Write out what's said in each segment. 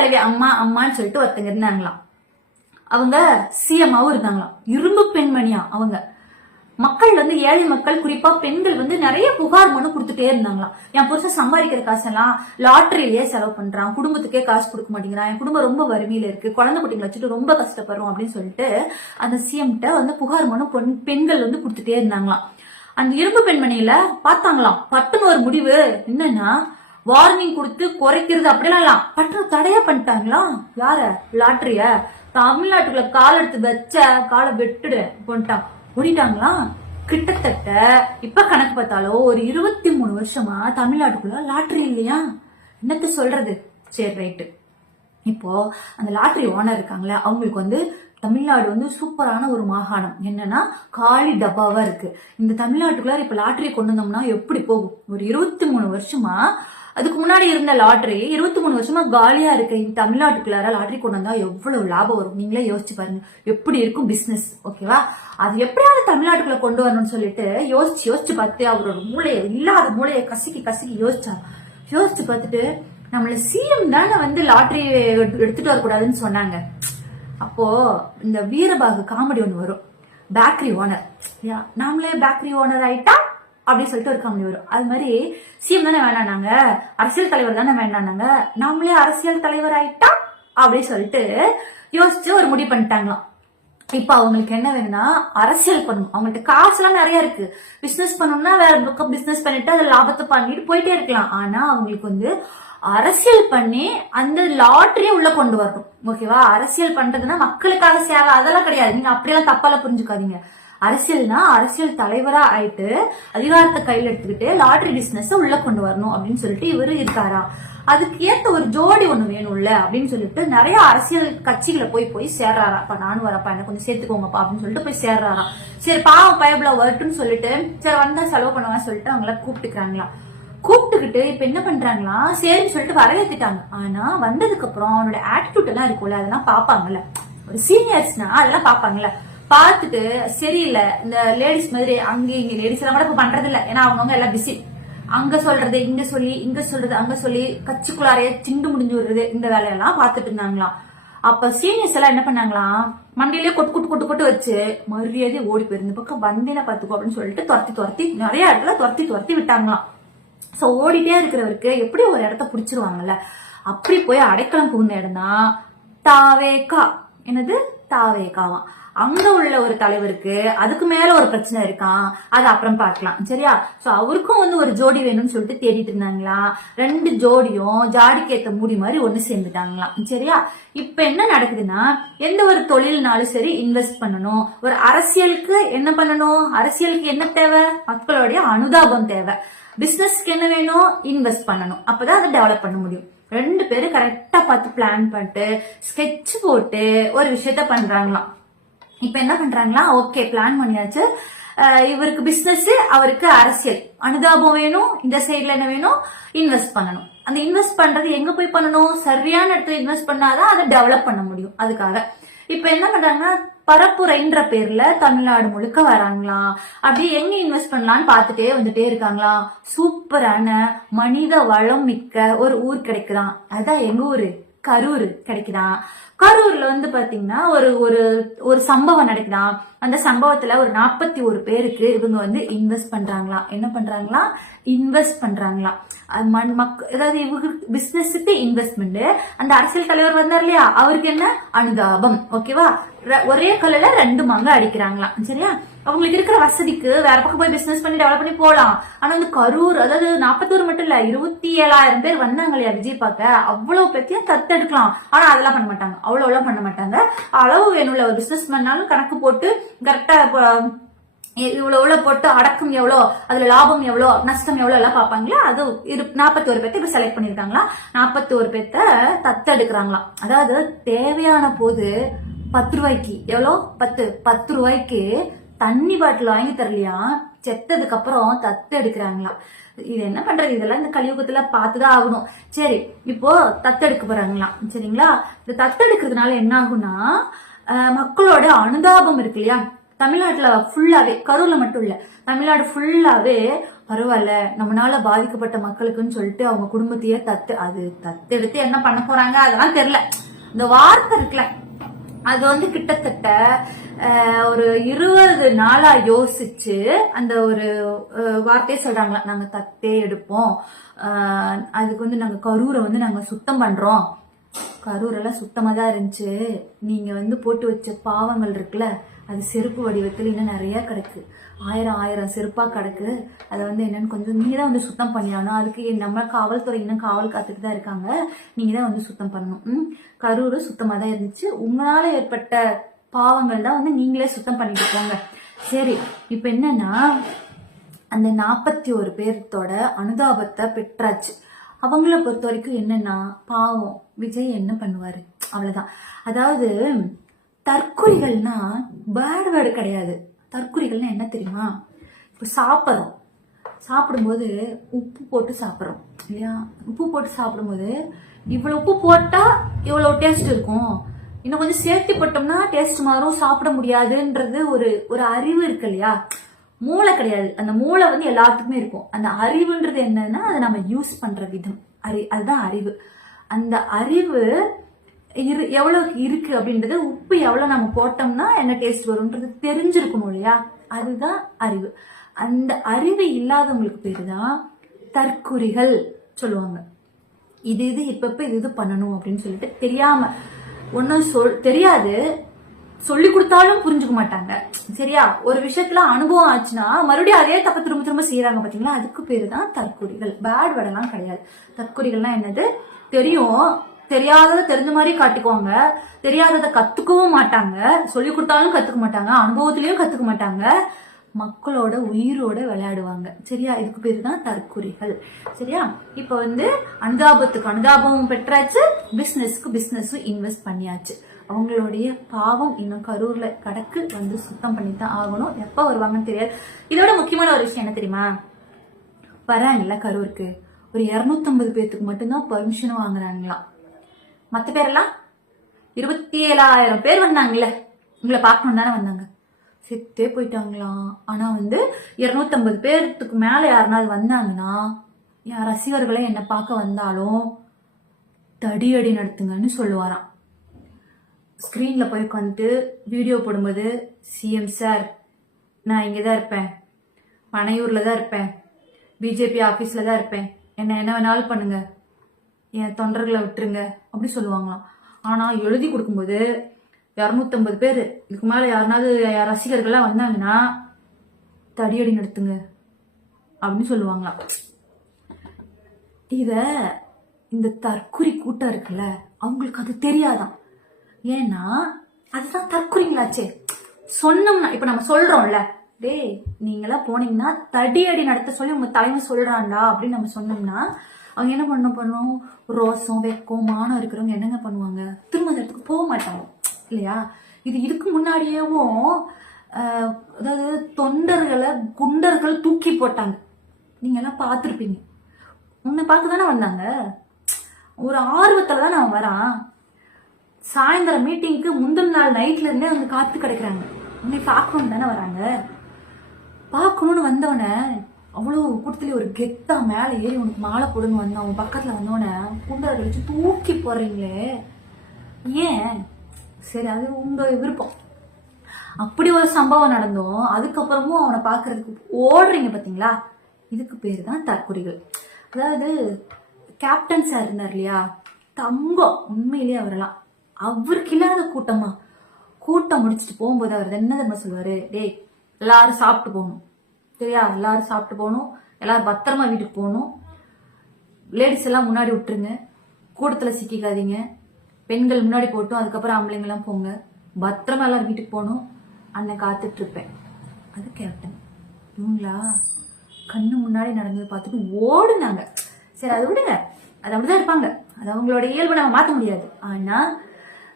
தலைவி அம்மா அம்மான்னு சொல்லிட்டு ஒருத்தங்க இருந்தாங்களாம். அவங்க சிஎம்மாவும் இருந்தாங்களாம். இரும்பு பெண்மணியா அவங்க. மக்கள் ஏழை மக்கள் குறிப்பா பெண்கள் நிறைய புகார் மனு கொடுத்துட்டே இருந்தாங்களாம். என் புருஷன் சம்பாதிக்கிற காசெல்லாம் லாட்டரியிலேயே செலவு பண்றான், குடும்பத்துக்கே காசு கொடுக்க மாட்டேங்கிறான், என் குடும்பம் ரொம்ப வறுமையில இருக்கு, குழந்தை குட்டிங்களை வச்சுட்டு ரொம்ப கஷ்டப்படுறோம் அப்படின்னு சொல்லிட்டு அந்த சிஎம்கிட்ட புகார் மனு பெண்கள் கொடுத்துட்டே இருந்தாங்களாம். அந்த இரும்பு பெண்மணியில பார்த்தாங்களாம். பட்டுன்னு ஒரு முடிவு என்னன்னா, வார்னிங் கொடுத்து குறைக்கிறது அப்படிலாம் பட்டு தடையா பண்ணிட்டாங்களாம். யார? லாட்டரிய. தமிழ்நாட்டுக்குள்ள கால் எடுத்து வச்ச காலை வெட்டுடு கொண்டான் ஓடிட்டாங்களாம். கிட்டத்தட்ட இப்ப கணக்கு பார்த்தாலும் ஒரு 23 வருஷமா தமிழ்நாட்டுக்குள்ள லாட்டரி இல்லையா? என்னத்த சொல்றது? சரி ரைட்டு. இப்போ அந்த லாட்டரி ஓனர் இருக்காங்களே, அவங்களுக்கு தமிழ்நாடு சூப்பரான ஒரு மாகாணம். என்னன்னா காலி டப்பாவா இருக்கு. இந்த தமிழ்நாட்டுக்குள்ள இப்ப லாட்டரி கொண்டு வந்தோம்னா எப்படி போகும்? ஒரு 23 வருஷமா, அதுக்கு முன்னாடி இருந்த லாட்டரி 23 வருஷமா காலியா இருக்கு. இந்த தமிழ்நாட்டுக்குள்ளார லாட்டரி கொண்டு வந்தா எவ்வளவு லாபம் வரும் நீங்களே யோசிச்சு பாருங்க. எப்படி இருக்கும் பிசினஸ்? ஓகேவா? அது எப்படியாவது தமிழ்நாட்டுக்குள்ள கொண்டு வரணும்னு சொல்லிட்டு யோசிச்சு பார்த்து அவரோட இல்லாத மூளையை கசக்கி யோசிச்சு பார்த்துட்டு, நம்மள சிஎம் தானே லாட்டரி எடுத்துட்டு வரக்கூடாதுன்னு சொன்னாங்க. அப்போ இந்த வீரபாகு காமெடி ஒண்ணு வரும். பேக்கரி ஓனர், நாமளே பேக்கரி ஓனர் ஆயிட்டா அப்படின்னு சொல்லிட்டு ஒரு காமெடி வரும். அது மாதிரி சிஎம் தானே வேண்டானாங்க, அரசியல் தலைவர் தானே வேண்டானாங்க, நாமளே அரசியல் தலைவர் ஆயிட்டா அப்படின்னு சொல்லிட்டு யோசிச்சு ஒரு முடிவு பண்ணிட்டாங்களாம். இப்ப அவங்களுக்கு என்ன வேணும்னா அரசியல் பண்ணணும். அவங்கள்ட்ட காசு எல்லாம் நிறைய இருக்கு. பிசினஸ் பண்ணணும்னா வேற பக்கம் பிசினஸ் பண்ணிட்டு அதை லாபத்தை பண்ணிட்டு போயிட்டே இருக்கலாம். ஆனா அவங்களுக்கு அரசியல் பண்ணி அந்த லாட்டரியை உள்ள கொண்டு வரணும். ஓகேவா? அரசியல் பண்றதுன்னா மக்களுக்காக சேவை அதெல்லாம் கிடையாது. நீங்க அப்படியெல்லாம் தப்பால புரிஞ்சுக்காதீங்க. அரசியல்னா அரசியல் தலைவரா ஆயிட்டு அதிகாரத்தை கையில எடுத்துக்கிட்டு லாட்டரி பிசினஸ் உள்ள கொண்டு வரணும் அப்படின்னு சொல்லிட்டு இவரு இருக்காரா. அதுக்கு ஏத்த ஒரு ஜோடி ஒண்ணு வேணும்ல அப்படின்னு சொல்லிட்டு நிறைய அரசியல் கட்சிகளை போய் சேர்றாரா. அப்ப நானும் வரப்பா, என்ன கொஞ்சம் சேர்த்துக்கோங்கப்பா அப்படின்னு சொல்லிட்டு போய் சேர்றாரா. சரி பாவம் பயபுல வரட்டும்னு சொல்லிட்டு சரி வந்தா செலவு பண்ணுவான்னு சொல்லிட்டு அவங்கள கூப்பிட்டுக்கிறாங்களா. கூப்பிட்டுக்கிட்டு இப்ப என்ன பண்றாங்களா, சரின்னு சொல்லிட்டு வரவேற்றிட்டாங்க. ஆனா வந்ததுக்கு அப்புறம் அவனோட ஆட்டிடியூட் எல்லாம் இருக்கும்ல, அதெல்லாம் பாப்பாங்கல்ல. ஒரு சீனியர்ஸ்னா அதெல்லாம் பாப்பாங்கல்ல. பார்த்துட்டு சரியில்லை, இந்த லேடிஸ் மாதிரி அங்க இங்க லேடிஸ் எல்லாம் கூட இப்ப பண்றது இல்ல. ஏன்னா அவங்க எல்லாம் பிஸி. அங்க சொல்றது இங்க சொல்லி, இங்க சொல்றது அங்க சொல்லி, கட்சிக்குள்ளாரைய சிண்டு முடிஞ்சு விடுறது, இந்த வேலையெல்லாம் பாத்துட்டு இருந்தாங்களாம். அப்ப சீனியர்ஸ் எல்லாம் என்ன பண்ணாங்களாம், மண்டியிலேயே கொட்டு வச்சு மரியாதை ஓடி போயிருந்த பக்கம் வந்தேன பாத்துக்கோ அப்படின்னு சொல்லிட்டு துரத்தி நிறைய இடத்துல துரத்தி விட்டாங்களாம். சோ ஓடிட்டே இருக்கிறவருக்கு எப்படி ஒரு இடத்த புடிச்சிருவாங்கல்ல, அப்படி போய் அடைக்கலம் புகுந்த இடம் தான் தாவேகா. என்னது? தாவேகாவா. அங்க உள்ள ஒரு தலைவருக்கு அதுக்கு மேல ஒரு பிரச்சனை இருக்கான், அது அப்புறம் பார்க்கலாம். சரியா? சோ அவருக்கும் ஒரு ஜோடி வேணும்னு சொல்லிட்டு தேடிட்டு இருந்தாங்களா. 2 ஜோடியும் ஜாடிக்கேத்த மூடி மாதிரி ஒண்ணு சேர்ந்துட்டாங்களாம். சரியா? இப்ப என்ன நடக்குதுன்னா, எந்த ஒரு தொழில்னாலும் சரி இன்வெஸ்ட் பண்ணணும். ஒரு அரசியலுக்கு என்ன பண்ணணும்? அரசியலுக்கு என்ன தேவை? மக்களுடைய அனுதாபம் தேவை. பிசினஸ்க்கு என்ன வேணும்? இன்வெஸ்ட் பண்ணணும். அப்பதான் அதை டெவலப் பண்ண முடியும். 2 பேரும் கரெக்டா பார்த்து பிளான் பண்ணிட்டு ஸ்கெட்ச் போட்டு ஒரு விஷயத்த பண்றாங்களாம். இப்ப என்ன பண்றாங்களா, ஓகே பிளான் பண்ணியாச்சு. இவருக்கு பிசினஸ், அவருக்கு அரசியல் அனுதாபம் வேணும். இந்த சைட்ல என்ன வேணும்? இன்வெஸ்ட் பண்ணணும். அந்த இன்வெஸ்ட் பண்றது எங்க போய் பண்ணணும்? சரியான இடத்துல இன்வெஸ்ட் பண்ணாதான் அதை டெவலப் பண்ண முடியும். அதுக்காக இப்ப என்ன பண்றாங்கன்னா, பரப்புரைன்ற பேர்ல தமிழ்நாடு முழுக்க வராங்களாம். அப்படியே எங்க இன்வெஸ்ட் பண்ணலாம்னு பாத்துட்டே வந்துட்டே இருக்காங்களாம். சூப்பரான மனித வளம் மிக்க ஒரு ஊர் கிடைக்குதான். அதான் எங்க ஊரு கரூர் கிடைக்குதான். கரூர்ல பாத்தீங்கன்னா ஒரு சம்பவம் நடக்குதான். அந்த சம்பவத்துல ஒரு 41 பேருக்கு இவங்க இன்வெஸ்ட் பண்றாங்களாம். என்ன பண்றாங்களா? இன்வெஸ்ட் பண்றாங்களாம். அதாவது இவங்க பிசினஸுக்கு இன்வெஸ்ட்மெண்ட். அந்த அரசியல் தலைவர் வந்தார் இல்லையா, அவருக்கு என்ன? அனுதாபம். ஓகேவா? ஒரே கல்லுல 2 மாங்க அடிக்கிறாங்களாம். சரியா? அவங்களுக்கு இருக்கிற வசதிக்கு வேற பக்கம் போய் பிசினஸ் பண்ணி டெவலப் பண்ணி போலாம். ஆனா கரூர், அதாவது 41 மட்டும் இல்ல, 27,000 பேர் வந்தாங்க இல்லையா விஜய் பார்க்க. அவ்வளவு பேர்த்தையும் தத்தெடுக்கலாம். ஆனா அதெல்லாம் பண்ண மாட்டாங்க. அவ்வளவு பண்ண மாட்டாங்க. அளவு வேணும்ல. ஒரு பிசினஸ் பண்ணாலும் கணக்கு போட்டு கரெக்டா இவ்வளவு போட்டு அடக்கம் எவ்வளோ, அதுல லாபம் எவ்வளோ, நஷ்டம் எவ்வளோ எல்லாம் பாப்பாங்களா. அது 41 பேர்த்த இப்ப செலக்ட் பண்ணிருக்காங்களா. 41 பேர்த்த தத்தெடுக்கிறாங்களாம். அதாவது தேவையான போது 10 ரூபாய்க்கு எவ்வளோ, 10 ரூபாய்க்கு தண்ணி பாட்டில் வாங்கி தரலையா, செத்ததுக்கு அப்புறம் தத்து எடுக்கிறாங்களாம். இது என்ன பண்றது? இதெல்லாம் இந்த கலியுகத்துல பார்த்துதான் ஆகணும். சரி, இப்போ தத்தெடுக்க போறாங்களாம். சரிங்களா? இந்த தத்தெடுக்கிறதுனால என்ன ஆகும்னா, மக்களோட அனுதாபம் இருக்கு இல்லையா, தமிழ்நாட்டுல ஃபுல்லாவே, கரூர்ல மட்டும் இல்ல, தமிழ்நாடு ஃபுல்லாவே பரவாயில்ல நம்மளால பாதிக்கப்பட்ட மக்களுக்குன்னு சொல்லிட்டு அவங்க குடும்பத்தையே தத்தெடுத்து என்ன பண்ண போறாங்க அதெல்லாம் தெரியல. இந்த வார்த்தை இருக்குல்ல, அது வந்து கிட்டத்தட்ட ஒரு 20 நாளா யோசிச்சு அந்த ஒரு வார்த்தையை சொல்றாங்களா, நாங்க தத்தே எடுப்போம், அதுக்கு வந்து நாங்க கரூரை வந்து நாங்க சுத்தம் பண்றோம். கரூர் எல்லாம் சுத்தமா தான் இருந்துச்சு, நீங்க வந்து போட்டு வச்ச பாவங்கள் இருக்குல்ல அது செருப்பு வடிவத்தில் இன்னும் நிறைய கிடக்கு, ஆயிரம் செருப்பா கிடக்கு, அதை வந்து என்னன்னு கொஞ்சம் நீங்க தான் வந்து சுத்தம் பண்ணிடணும். அதுக்கு நம்ம காவல்துறை இன்னும் காவல் காத்துட்டு தான் இருக்காங்க, நீங்க தான் வந்து சுத்தம் பண்ணணும். கரூர் சுத்தமா தான் இருந்துச்சு, உங்களால ஏற்பட்ட பாவங்கள் தான் வந்து நீங்களே சுத்தம் பண்ணிட்டு போங்க. சரி, இப்ப என்னன்னா அந்த 41 பேர்த்தோட அனுதாபத்தை பெற்றாச்சு. அவங்கள பொறுத்த வரைக்கும் என்னன்னா பாவம் விஜய் என்ன பண்ணுவாரு அவ்வளவுதான். அதாவது தற்குறிகள்னா பேட் வேர்டு கிடையாது. தற்குறிகள்னா என்ன தெரியுமா, இப்ப சாப்பிடும்போது உப்பு போட்டு சாப்பிட்றோம் இல்லையா, உப்பு போட்டு சாப்பிடும்போது இவ்வளவு உப்பு போட்டா இவ்வளவு டேஸ்ட் இருக்கும், இன்னும் கொஞ்சம் சேர்த்து போட்டோம்னா டேஸ்ட் மாறும், சாப்பிட முடியாதுன்றது ஒரு அறிவு இருக்கு இல்லையா. மூளை கிடையாது, அந்த மூளை வந்து எல்லாத்துக்குமே இருக்கும். அந்த அறிவுன்றது என்னன்னா அதை நம்ம யூஸ் பண்ற விதம், அதுதான் அறிவு. அந்த அறிவு எவ்வளவு இருக்கு அப்படின்றது, உப்பு எவ்வளவு நம்ம போட்டோம்னா என்ன டேஸ்ட் வரும்ன்றது தெரிஞ்சிருக்கணும் இல்லையா, அதுதான் அறிவு. அந்த அறிவு இல்லாதவங்களுக்கு பேரு தான் தற்குறிகள் சொல்லுவாங்க. இது இப்ப இது பண்ணணும் அப்படின்னு சொல்லிட்டு தெரியாம ஒன்னும் தெரியாது, சொல்லி கொடுத்தாலும் புரிஞ்சுக்க மாட்டாங்க. சரியா, ஒரு விஷயத்துல அனுபவம் ஆச்சுன்னா மறுபடியும் அதே தப்ப திரும்ப செய்யறாங்க பாத்தீங்களா, அதுக்கு பேரு தான் தற்குறிகள். பேட் வேர்டெல்லாம் கிடையாது. தற்குறிகள்னா என்னது, தெரியும், தெரியாததை தெரிஞ்ச மாதிரி காட்டிக்குவாங்க, தெரியாததை கத்துக்கவும் மாட்டாங்க, சொல்லி கொடுத்தாலும் கத்துக்க மாட்டாங்க, அனுபவத்திலயும் கத்துக்க மாட்டாங்க, மக்களோட உயிரோட விளையாடுவாங்க. சரியா, இதுக்கு பேரு தான் தற்குறிகள். சரியா, இப்ப வந்து அனுதாபத்துக்கு அனுதாபமும் பெற்றாச்சு, பிசினஸ்க்கு பிசினஸும் இன்வெஸ்ட் பண்ணியாச்சு. அவங்களுடைய பாவம் இன்னும் கரூர்ல கடக்கு, வந்து சுத்தம் பண்ணித்தான் ஆகணும். எப்ப வருவாங்கன்னு தெரியாது. இதோட முக்கியமான ஒரு விஷயம் என்ன தெரியுமா, வராங்கல்ல கரூருக்கு ஒரு 250 பேத்துக்கு மட்டும்தான் பெர்மிஷன் வாங்குறாங்களாம். மத்த பேரெல்லாம் 27,000 பேர் வந்தாங்கல்ல, உங்களை பார்க்கணும் தானே வந்தாங்க, செத்தே போயிட்டாங்களாம். ஆனா வந்து 250 பேருக்கு மேல யாருனாவது வந்தாங்கன்னா, என் ரசிகர்களை என்ன பார்க்க வந்தாலும் தடியடி நடத்துங்கன்னு சொல்லுவாராம். ஸ்கிரீன்ல போய் உட்காந்துட்டு வீடியோ போடும்போது, சிஎம் சார் நான் இங்கதான் இருப்பேன், பனையூர்ல தான் இருப்பேன், பிஜேபி ஆபீஸ்ல தான் இருப்பேன், என்ன வேணாலும் பண்ணுங்க, என் தொண்டர்களை விட்டுருங்க அப்படி சொல்லுவாங்களாம். ஆனா எழுதி கொடுக்கும்போது 250 பேர் இதுக்கு மேல யாருனாவது ரசிகர்கள்லாம் வந்தாங்கன்னா தடியடி நடத்துங்க அப்படின்னு சொல்லுவாங்களாம். இந்த தற்குறி கூட்டம் இருக்குல்ல, அவங்களுக்கு அது தெரியாதான். ஏன்னா அதுதான் தற்குறிங்களாச்சே. சொன்னோம்னா இப்ப நம்ம சொல்றோம்ல, டேய் நீங்களாம் போனீங்கன்னா தடியடி நடத்த சொல்லி உங்க தலைமை சொல்றாண்டா அப்படின்னு நம்ம சொன்னோம்னா, அவங்க என்ன பண்ணும், ரோசம் வெக்கம் மானம் இருக்கிறவங்க என்னங்க பண்ணுவாங்க, திரும்ப அந்த இடத்துக்கு போக மாட்டாங்க இல்லையா. இதுக்கு முன்னாடியேவும் அதாவது தொண்டர்களை குண்டர்கள் தூக்கி போட்டாங்க, நீங்க எல்லாம் பார்த்துருப்பீங்க. உன்னை பார்த்து தானே வந்தாங்க, ஒரு ஆர்வத்துல தான் அவன் வரான். சாயந்தரம் மீட்டிங்க்கு முந்தின நாள் நைட்ல இருந்தே வந்து காத்து கிடைக்கிறாங்க, உன்னை பார்க்கணும்னு தானே வராங்க. பார்க்கணும்னு வந்தவன அவ்வளவு கூட்டத்திலே ஒரு கெத்தா மேல ஏறி உனக்கு மாலை போடுன்னு வந்தான், அவன் பக்கத்துல வந்தவன குண்டர்கள் வச்சு தூக்கி போடுறீங்களே ஏன்? சரி, அது உங்க விருப்பம். அப்படி ஒரு சம்பவம் நடந்தோம், அதுக்கப்புறமும் அவனை பாக்குறதுக்கு ஓடுறீங்க பாத்தீங்களா, இதுக்கு பேரு தான் தற்குறிகள். அதாவது கேப்டன் சார் இருந்தார் இல்லையா, தங்கம் உண்மையிலேயே அவரெல்லாம் அவருக்கு இல்லாத கூட்டம் முடிச்சுட்டு போகும்போது அவர் என்ன தெரியுமா சொல்லுவாரு, டேய் எல்லாரும் சாப்பிட்டு போகணும், சரியா, எல்லாரும் சாப்பிட்டு போகணும், எல்லாரும் பத்திரமா வீட்டுக்கு போகணும், லேடிஸ் எல்லாம் முன்னாடி விட்டுருங்க, கூட்டத்துல சிக்கிக்காதீங்க, பெண்கள் முன்னாடி போட்டோம், அதுக்கப்புறம் ஆம்பளைங்க எல்லாம் போங்க, பத்திரமா எல்லாரும் வீட்டுக்கு போகணும், அண்ணன் காத்துட்டு இருப்பேன். அது கேப்டன். இவங்களா கண்ணு முன்னாடி நடந்தது பார்த்துட்டு ஓடுனாங்க. சரி, அதை விடுங்க, அது அப்படிதான் இருப்பாங்க, அது அவங்களோட இயல்பு நம்ம மாற்ற முடியாது. ஆனா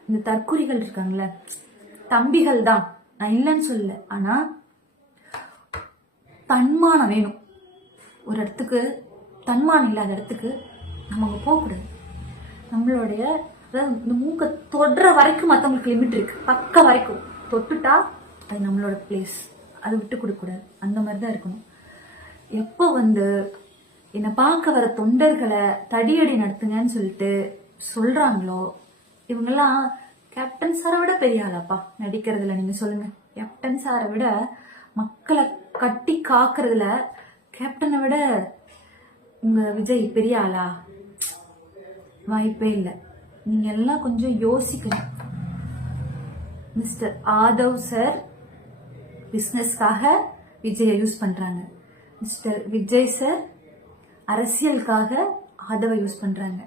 இந்த தற்குறிகள் இருக்காங்கல்ல, தம்பிகள் தான், நான் இல்லைன்னு சொல்லல, ஆனா தன்மானம் வேணும். ஒரு இடத்துக்கு தன்மானம் இல்லாத இடத்துக்கு நம்ம அங்க போகக்கூடாது. நம்மளுடைய இந்த மூக்க தொடுற வரைக்கும் மற்றவங்களுக்கு லிமிட் இருக்கு, பக்க வரைக்கும் தொட்டுட்டா அது நம்மளோட பிளேஸ், அதை விட்டு கொடுக்கக்கூடாது. அந்த மாதிரி தான் இருக்கணும். எப்போ வந்து என்னை பார்க்க வர தொண்டர்களை தடியடி நடத்துங்கன்னு சொல்லிட்டு சொல்றாங்களோ, இவங்கெல்லாம் கேப்டன் சாரை விட பெரிய ஆளாப்பா நடிக்கிறதுல. நீங்க சொல்லுங்க, கேப்டன் சாரை விட மக்களை கட்டி காக்குறதுல கேப்டனை விட உங்க விஜய் பெரிய ஆளா? வாய்ப்பே இல்லை. நீங்க எல்லாம் கொஞ்சம் யோசிக்கணும். மிஸ்டர் ஆதவ் சார் பிசினஸ்க்காக விஜயை யூஸ் பண்றாங்க. மிஸ்டர் விஜய் சார் அரசியலுக்காக ஆதவை யூஸ் பண்றாங்க.